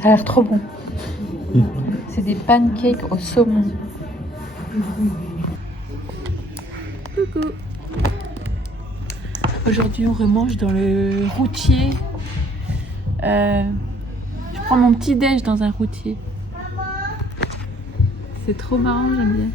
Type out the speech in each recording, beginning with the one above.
Ça a l'air trop bon. C'est des pancakes au saumon. Coucou. Aujourd'hui, on remange dans le routier. Je prends mon petit déj dans un routier. C'est trop marrant, j'aime bien.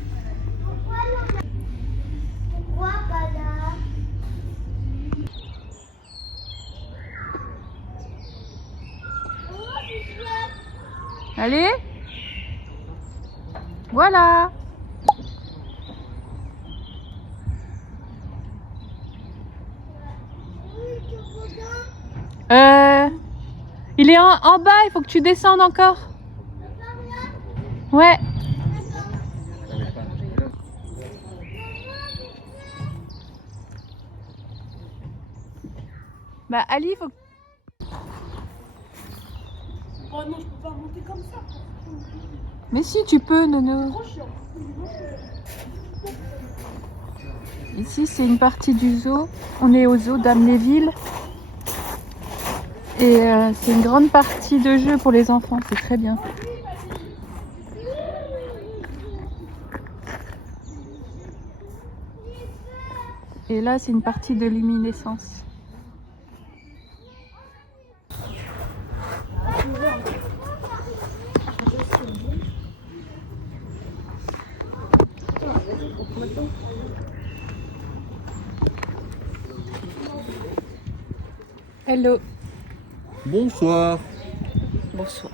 Allez, voilà. Il est en bas, il faut que tu descendes encore. Ouais. Bah Ali, il faut que... Oh non, je peux pas monter comme ça. Mais si, tu peux, Nono. Ici, c'est une partie du zoo. On est au zoo d'Amnéville. Et c'est une grande partie de jeu pour les enfants. C'est très bien. Et là, c'est une partie de luminescence. Hello. Bonsoir. Bonsoir.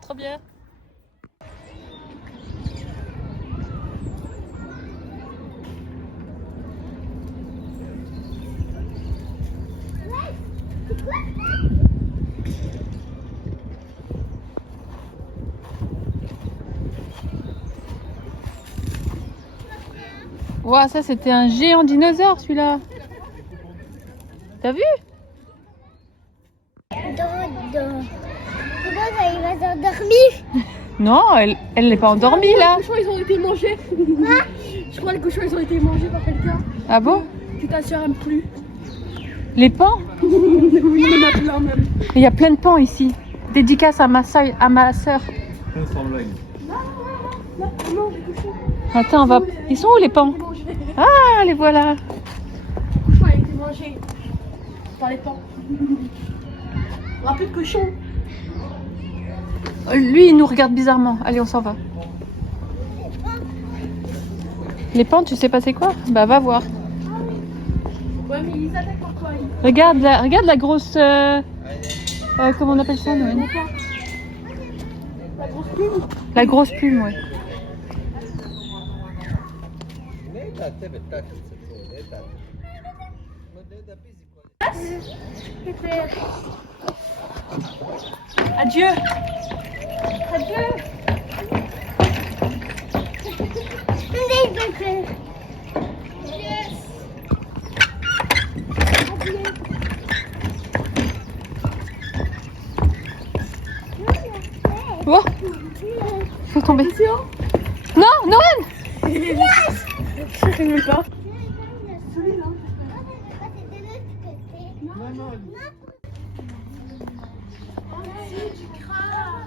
Trop bien. Wow, ça c'était un géant dinosaure celui-là. T'as vu? Dodo. Il va s'endormir. Non, elle n'est pas endormie là. Les cochons, ils ont été mangés. Je crois que les cochons, ils ont été mangés par quelqu'un. Ah bon? Tu t'assures même plus. Les pans? Oui, il y en a plein même. Il y a plein de pans ici. Dédicace à ma soeur. Non, les cochons. Attends, on va... Ils sont où les pans? Ah, les voilà. Les cochons, ils ont été mangés par les pans. On a plus de cochons. Lui, il nous regarde bizarrement. Allez, on s'en va. Les pans, tu sais pas c'est quoi? Bah, va voir. Ouais, mais ils attaquent par quoi? Regarde la grosse... comment on appelle ça, Noël? La grosse plume. La grosse plume, ouais. Adieu. Adieu. Oh, faut tomber. Non, Noël. Je ne veux pas. Celui-là. C'est du grave.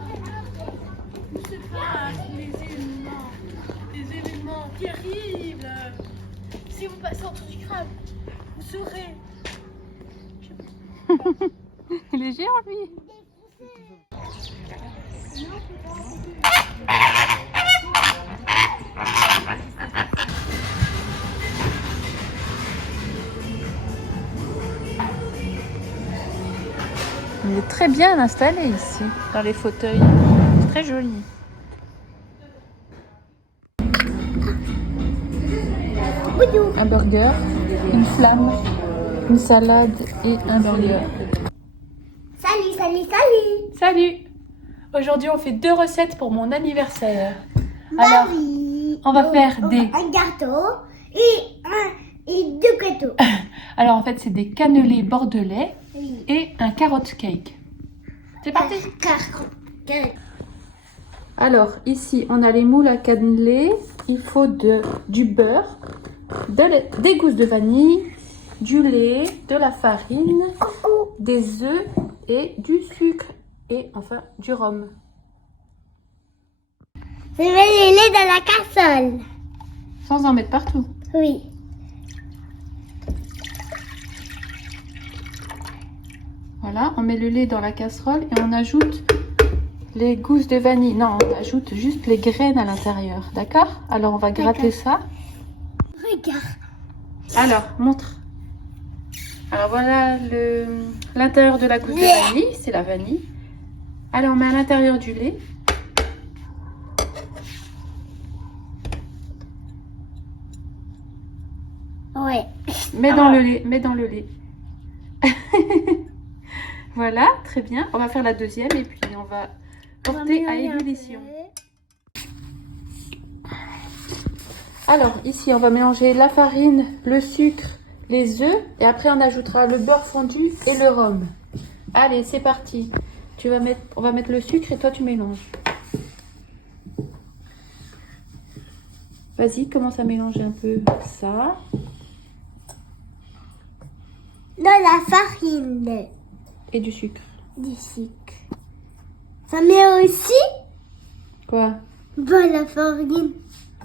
C'est pas les événements terribles. Si vous passez en dessous du crabe, vous saurez. Il est géant, lui. Il est très bien installé ici, dans les fauteuils. C'est très joli. Un burger, une flamme, une salade et un burger. Salut, salut, salut. Salut! Aujourd'hui, on fait 2 recettes pour mon anniversaire. Alors, Marie, on va faire des... un gâteau et 2 gâteaux. Alors, en fait, c'est des cannelés bordelais Oui. et un carrot cake. C'est parti! Alors, ici, on a les moules à cannelés. Il faut du beurre, des gousses de vanille, du lait, de la farine, des œufs et du sucre. Et enfin, du rhum. Je mets le lait dans la casserole. Sans en mettre partout. Oui. Voilà, on met le lait dans la casserole et on ajoute les gousses de vanille. Non, on ajoute juste les graines à l'intérieur. D'accord? Alors, on va gratter ça. Regarde. Alors, montre. Alors, voilà l'intérieur de la gousse de vanille. C'est la vanille. Alors, on met à l'intérieur du lait. Ouais. Mets dans le lait. Mets dans le lait. Voilà, très bien. On va faire la deuxième et puis on va porter à ébullition. Alors, ici, on va mélanger la farine, le sucre, les œufs et après on ajoutera le beurre fondu et le rhum. Allez, c'est parti. On va mettre le sucre et toi tu mélanges. Vas-y, commence à mélanger un peu ça. Dans la farine. Et du sucre. Du sucre. Ça met aussi Quoi? dans la farine.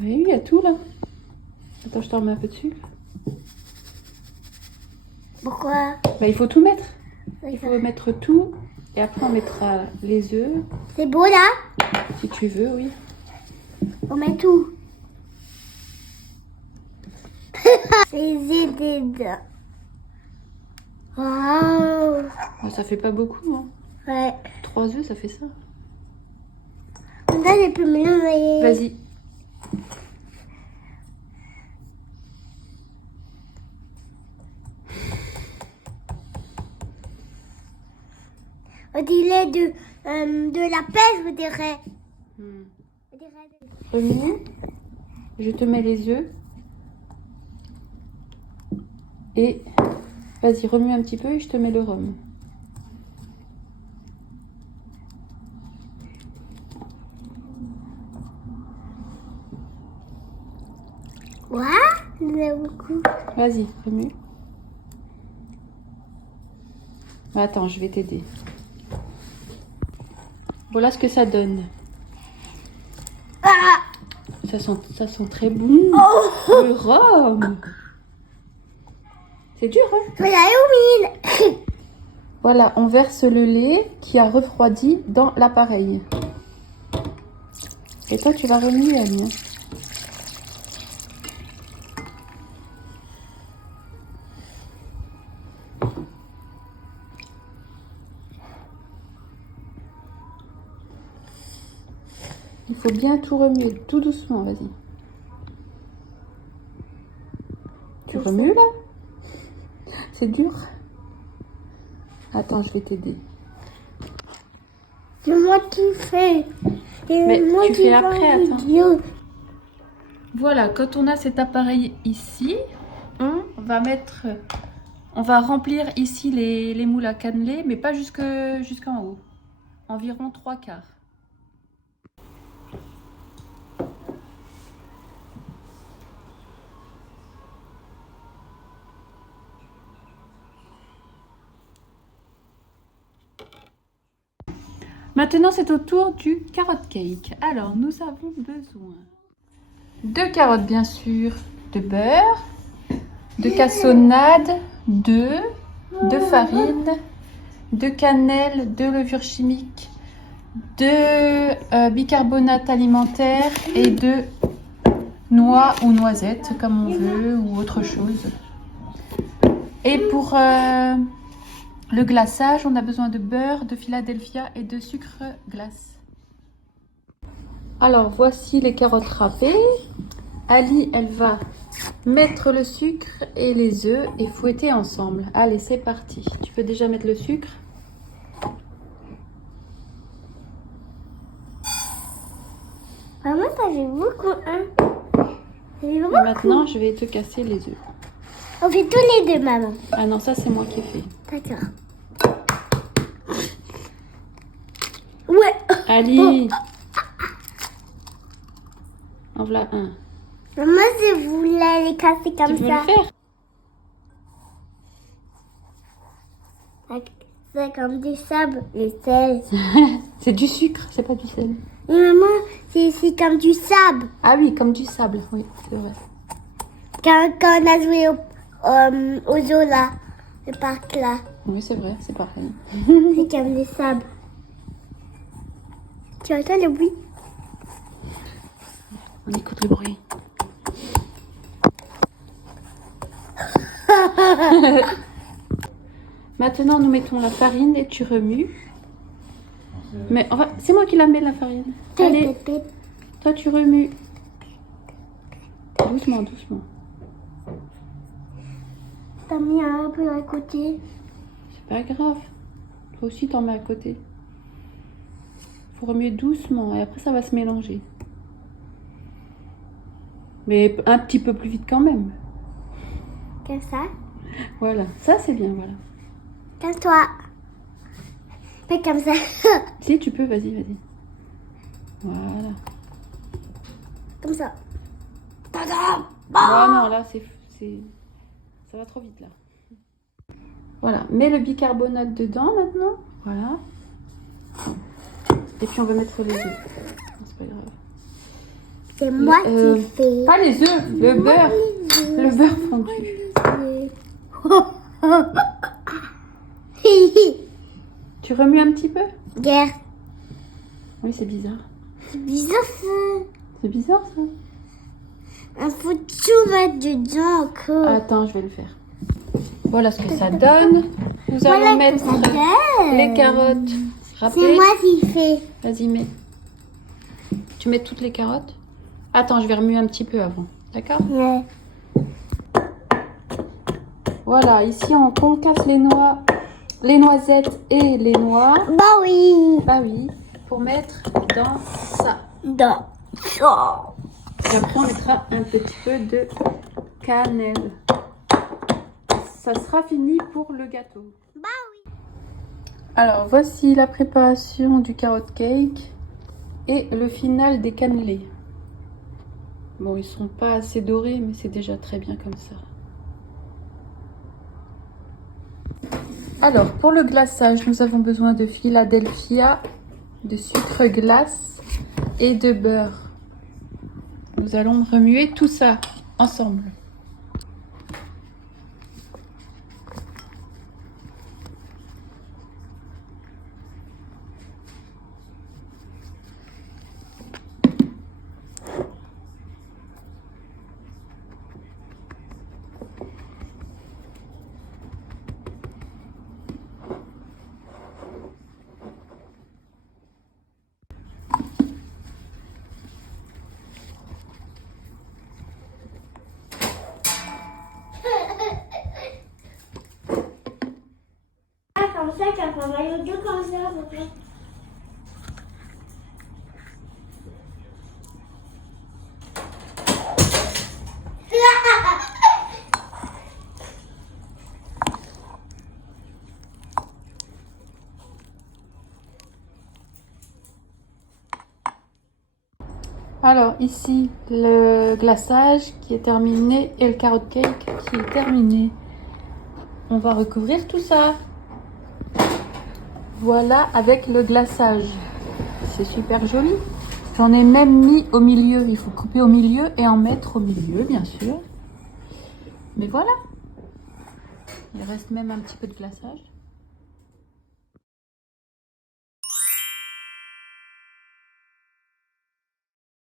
Oui, il y a tout là. Attends, je t'en remets un peu de sucre. Pourquoi? Bah, il faut tout mettre. Il faut mettre tout. Et après, on mettra les œufs. C'est beau là? Si tu veux, oui. On met tout. C'est dedans. Waouh! Bah, ça fait pas beaucoup, hein. Ouais. 3 œufs, ça fait ça. Là, je peux mélanger. Vas-y. On dirait de la pêche, on dirait. Remue. Je te mets les œufs. Et vas-y, remue un petit peu et je te mets le rhum. Quoi? Il y en a beaucoup. Vas-y, remue. Attends, je vais t'aider. Voilà ce que ça donne. Ah! Ça sent très bon. Le rhum. C'est dur, hein? Regarde, Voilà, on verse le lait qui a refroidi dans l'appareil. Et toi, tu vas remuer, Annie, hein. Il faut bien tout remuer, tout doucement, vas-y. Tu remues là? C'est dur? Attends, je vais t'aider. c'est moi qui fais. Mais moi tu qui fais fais après, la attends. vidéo. Voilà, quand on a cet appareil ici, on va remplir ici les moules à cannelé, mais pas jusqu'en haut. Environ 3/4. Maintenant, c'est au tour du carotte cake. Alors, nous avons besoin de carottes, bien sûr, de beurre, de cassonade, d'œufs, de farine, de cannelle, de levure chimique, de bicarbonate alimentaire et de noix ou noisettes, comme on veut, ou autre chose. Et pour le glaçage, on a besoin de beurre, de Philadelphia et de sucre glace. Alors, voici les carottes râpées. Ali, elle va mettre le sucre et les œufs et fouetter ensemble. Allez, c'est parti. Tu peux déjà mettre le sucre. Maman, ça fait beaucoup, hein? Ça fait Et beaucoup. maintenant, je vais te casser les œufs. On fait tous les deux, maman. Ah non, ça, c'est moi qui ai fait. D'accord. Ouais. Ali, en voilà un. Maman, je voulais les casser comme Tu veux ça. le faire? C'est comme du sable, le sel. C'est du sucre, c'est pas du sel. Et maman, c'est comme du sable. Ah oui, comme du sable, oui, c'est vrai. Quand on a joué au zoo là, le parc là, Oui, c'est vrai, c'est pareil. c'est comme du sable. Tu entends le bruit? On écoute le bruit. Maintenant, nous mettons la farine et tu remues. Mais c'est moi qui la mets, la farine. Allez, toi tu remues. Doucement, doucement. T'as mis un peu à côté. C'est pas grave. Toi aussi, t'en mets à côté. Faut remuer doucement et après ça va se mélanger. Mais un petit peu plus vite quand même. Comme ça. Voilà, ça c'est bien, voilà. Comme toi. Fais comme ça. Si tu peux, vas-y, vas-y. Voilà. Comme ça. Ah non, là, ça va trop vite, là. Voilà, mets le bicarbonate dedans, maintenant. Voilà. Et puis, on va mettre les œufs. Non, c'est pas grave. C'est moi qui fais. Pas les œufs, le beurre. Le beurre fondu. Tu remues un petit peu? Guerre. Oui, c'est bizarre. C'est bizarre ça. C'est bizarre, ça. Il faut tout mettre dedans encore. Attends, je vais le faire. Voilà ce que ça donne. Nous allons Voilà mettre que ça donne. les carottes. C'est Rappelez. moi qui fais. Vas-y, mets. Tu mets toutes les carottes? Attends, je vais remuer un petit peu avant. D'accord? Ouais. Voilà, ici on concasse les noisettes et les noix. Bah oui. Bah oui, pour mettre dans ça. Dans ça. Et après, on mettra un petit peu de cannelle. Ça sera fini pour le gâteau. Bah oui. Alors, voici la préparation du carrot cake et le final des cannelés. Bon, ils sont pas assez dorés, mais c'est déjà très bien comme ça. Alors, pour le glaçage, nous avons besoin de Philadelphia, de sucre glace et de beurre. Nous allons remuer tout ça ensemble. Comme ça, quand on va y aller comme ça, à peu près. Alors ici le glaçage qui est terminé et le carrot cake qui est terminé. On va recouvrir tout ça. Voilà avec le glaçage. C'est super joli. J'en ai même mis au milieu. Il faut couper au milieu et en mettre au milieu bien sûr. Mais voilà. Il reste même un petit peu de glaçage.